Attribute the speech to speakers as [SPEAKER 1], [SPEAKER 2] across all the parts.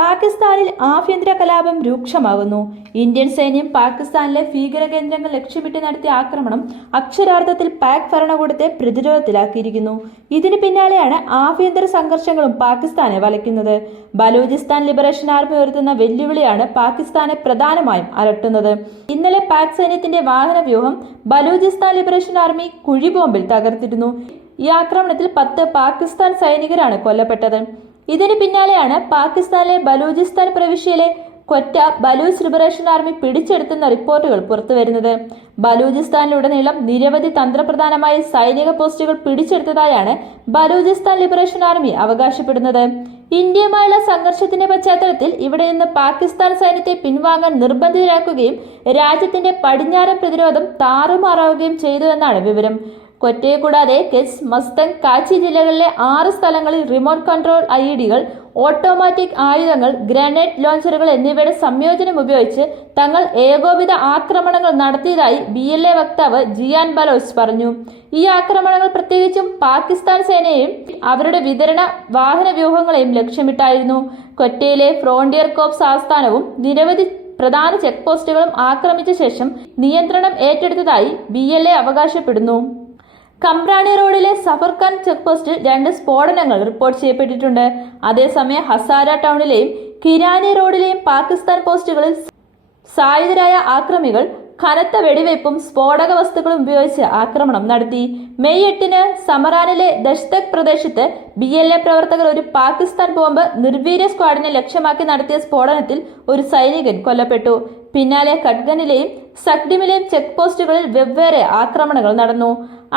[SPEAKER 1] പാകിസ്ഥാനിൽ ആഭ്യന്തര കലാപം രൂക്ഷമാകുന്നു. ഇന്ത്യൻ സൈന്യം പാകിസ്ഥാനിലെ ഭീകര കേന്ദ്രങ്ങൾ ലക്ഷ്യമിട്ട് നടത്തിയ ആക്രമണം അക്ഷരാർത്ഥത്തിൽ പാക് ഭരണകൂടത്തെ പ്രതിരോധത്തിലാക്കിയിരിക്കുന്നു. ഇതിന് പിന്നാലെയാണ് ആഭ്യന്തര സംഘർഷങ്ങളും പാകിസ്ഥാനെ വലയ്ക്കുന്നത്. ബലൂചിസ്ഥാൻ ലിബറേഷൻ ആർമി ഉയർത്തുന്ന വെല്ലുവിളിയാണ് പാകിസ്ഥാനെ പ്രധാനമായും അലട്ടുന്നത്. ഇന്നലെ പാക് സൈന്യത്തിന്റെ വാഹന വ്യൂഹം ബലൂചിസ്ഥാൻ ലിബറേഷൻ ആർമി കുഴിബോംബിൽ തകർത്തിരുന്നു. ഈ ആക്രമണത്തിൽ പത്ത് പാകിസ്ഥാൻ സൈനികരാണ് കൊല്ലപ്പെട്ടത്. ഇതിന് പിന്നാലെയാണ് പാകിസ്ഥാനിലെ ബലൂചിസ്ഥാൻ പ്രവിശ്യയിലെ കൊറ്റ ബലൂച്ച് ലിബറേഷൻ ആർമി പിടിച്ചെടുത്തുന്ന റിപ്പോർട്ടുകൾ പുറത്തുവരുന്നത്. ബലൂചിസ്ഥാനിലുടനീളം നിരവധി തന്ത്രപ്രധാനമായ സൈനിക പോസ്റ്റുകൾ പിടിച്ചെടുത്തതായാണ് ബലൂചിസ്ഥാൻ ലിബറേഷൻ ആർമി അവകാശപ്പെടുന്നത്. ഇന്ത്യയുമായുള്ള സംഘർഷത്തിന്റെ പശ്ചാത്തലത്തിൽ ഇവിടെ നിന്ന് പാകിസ്ഥാൻ സൈന്യത്തെ പിൻവാങ്ങാൻ നിർബന്ധിതരാക്കുകയും രാജ്യത്തിന്റെ പടിഞ്ഞാറൻ പ്രതിരോധം താറുമാറാവുകയും ചെയ്തു എന്നാണ് വിവരം. കൊറ്റയെ കൂടാതെ കെച്ച് മസ്തങ് കാച്ചി ജില്ലകളിലെ ആറ് സ്ഥലങ്ങളിൽ റിമോട്ട് കൺട്രോൾ ഐ ഡികൾ ഓട്ടോമാറ്റിക് ആയുധങ്ങൾ ഗ്രനേഡ് ലോഞ്ചറുകൾ എന്നിവയുടെ സംയോജനം ഉപയോഗിച്ച് തങ്ങൾ ഏകോപിത ആക്രമണങ്ങൾ നടത്തിയതായി ബി എൽ എ വക്താവ് ജിയാൻ ബലോസ് പറഞ്ഞു. ഈ ആക്രമണങ്ങൾ പ്രത്യേകിച്ചും പാകിസ്ഥാൻ സേനയെയും അവരുടെ വിതരണ വാഹന വ്യൂഹങ്ങളെയും ലക്ഷ്യമിട്ടായിരുന്നു. കൊറ്റയിലെ ഫ്രോണ്ടിയർ കോപ്സ് ആസ്ഥാനവും നിരവധി പ്രധാന ചെക്ക് പോസ്റ്റുകളും ആക്രമിച്ച ശേഷം നിയന്ത്രണം ഏറ്റെടുത്തതായി ബി അവകാശപ്പെടുന്നു. കമ്പ്രാണി റോഡിലെ സഫർഖാൻ ചെക്ക് പോസ്റ്റിൽ രണ്ട് സ്ഫോടനങ്ങൾ റിപ്പോർട്ട് ചെയ്യപ്പെട്ടിട്ടുണ്ട്. അതേസമയം ഹസാര ടൗണിലെയും കിരാനി റോഡിലെയും പാകിസ്ഥാൻ പോസ്റ്റുകളിൽ സായുധരായ ആക്രമികൾ കനത്ത വെടിവയ്പും സ്ഫോടക വസ്തുക്കളും ഉപയോഗിച്ച് ആക്രമണം നടത്തി. മെയ് എട്ടിന് സമറാനിലെ ദഷ്തക് പ്രദേശത്ത് ബി എൽ എ പ്രവർത്തകർ ഒരു പാകിസ്ഥാൻ ബോംബ് നിർവീര്യ സ്ക്വാഡിനെ ലക്ഷ്യമാക്കി നടത്തിയ സ്ഫോടനത്തിൽ ഒരു സൈനികൻ കൊല്ലപ്പെട്ടു. പിന്നാലെ ഖഡ്ഗനിലെയും സക്ഡിമിലെയും ചെക്ക് പോസ്റ്റുകളിൽ വെവ്വേറെ ആക്രമണങ്ങൾ നടന്നു.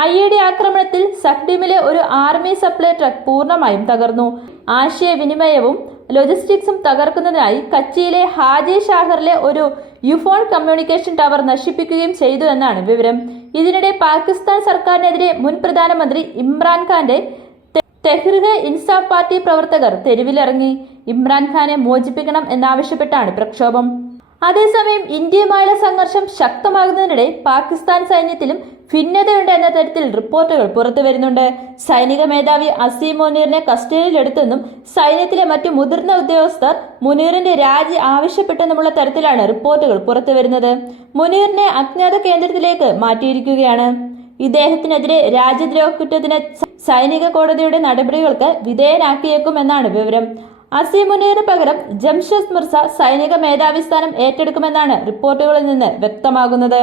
[SPEAKER 1] ഐ ഇ ആക്രമണത്തിൽ സക്ഡിമിലെ ഒരു ആർമി സപ്ലൈ ട്രക്ക് പൂർണമായും തകർന്നു. ആശയവിനിമയവും ലോജിസ്റ്റിക്സും തകർക്കുന്നതിനായി കച്ചിയിലെ ഹാജി ഷാഹറിലെ ഒരു യുഫോൺ കമ്മ്യൂണിക്കേഷൻ ടവർ നശിപ്പിക്കുകയും ചെയ്തു എന്നാണ് വിവരം. ഇതിനിടെ പാകിസ്ഥാൻ സർക്കാരിനെതിരെ മുൻ പ്രധാനമന്ത്രി ഇമ്രാൻഖാന്റെ തെഹ്രിഹ് ഇൻസാഫ് പാർട്ടി പ്രവർത്തകർ തെരുവിലിറങ്ങി. ഇമ്രാൻഖാനെ മോചിപ്പിക്കണം എന്നാവശ്യപ്പെട്ടാണ് പ്രക്ഷോഭം. അതേസമയം ഇന്ത്യയുമായുള്ള സംഘർഷം ശക്തമാകുന്നതിനിടെ പാകിസ്ഥാൻ സൈന്യത്തിലും ഭിന്നതയുണ്ട് എന്ന തരത്തിൽ റിപ്പോർട്ടുകൾ പുറത്തു വരുന്നുണ്ട്. സൈനിക മേധാവി അസീം മുനീറിനെ കസ്റ്റഡിയിലെടുത്തെന്നും സൈന്യത്തിലെ മറ്റു മുതിർന്ന ഉദ്യോഗസ്ഥർ മുനീറിന്റെ രാജി ആവശ്യപ്പെട്ടെന്നുമുള്ള തരത്തിലാണ് റിപ്പോർട്ടുകൾ പുറത്തു വരുന്നത്. മുനീറിനെ അജ്ഞാത കേന്ദ്രത്തിലേക്ക് മാറ്റിയിരിക്കുകയാണ്. ഇദ്ദേഹത്തിനെതിരെ രാജ്യദ്രോഹ കുറ്റത്തിന് സൈനിക കോടതിയുടെ നടപടികൾക്ക് വിധേയനാക്കിയേക്കുമെന്നാണ് വിവരം. അസീം മുനീറിന് പകരം ജംഷദ് മിർസ സൈനിക മേധാവി സ്ഥാനം ഏറ്റെടുക്കുമെന്നാണ് റിപ്പോർട്ടുകളിൽ നിന്ന് വ്യക്തമാകുന്നത്.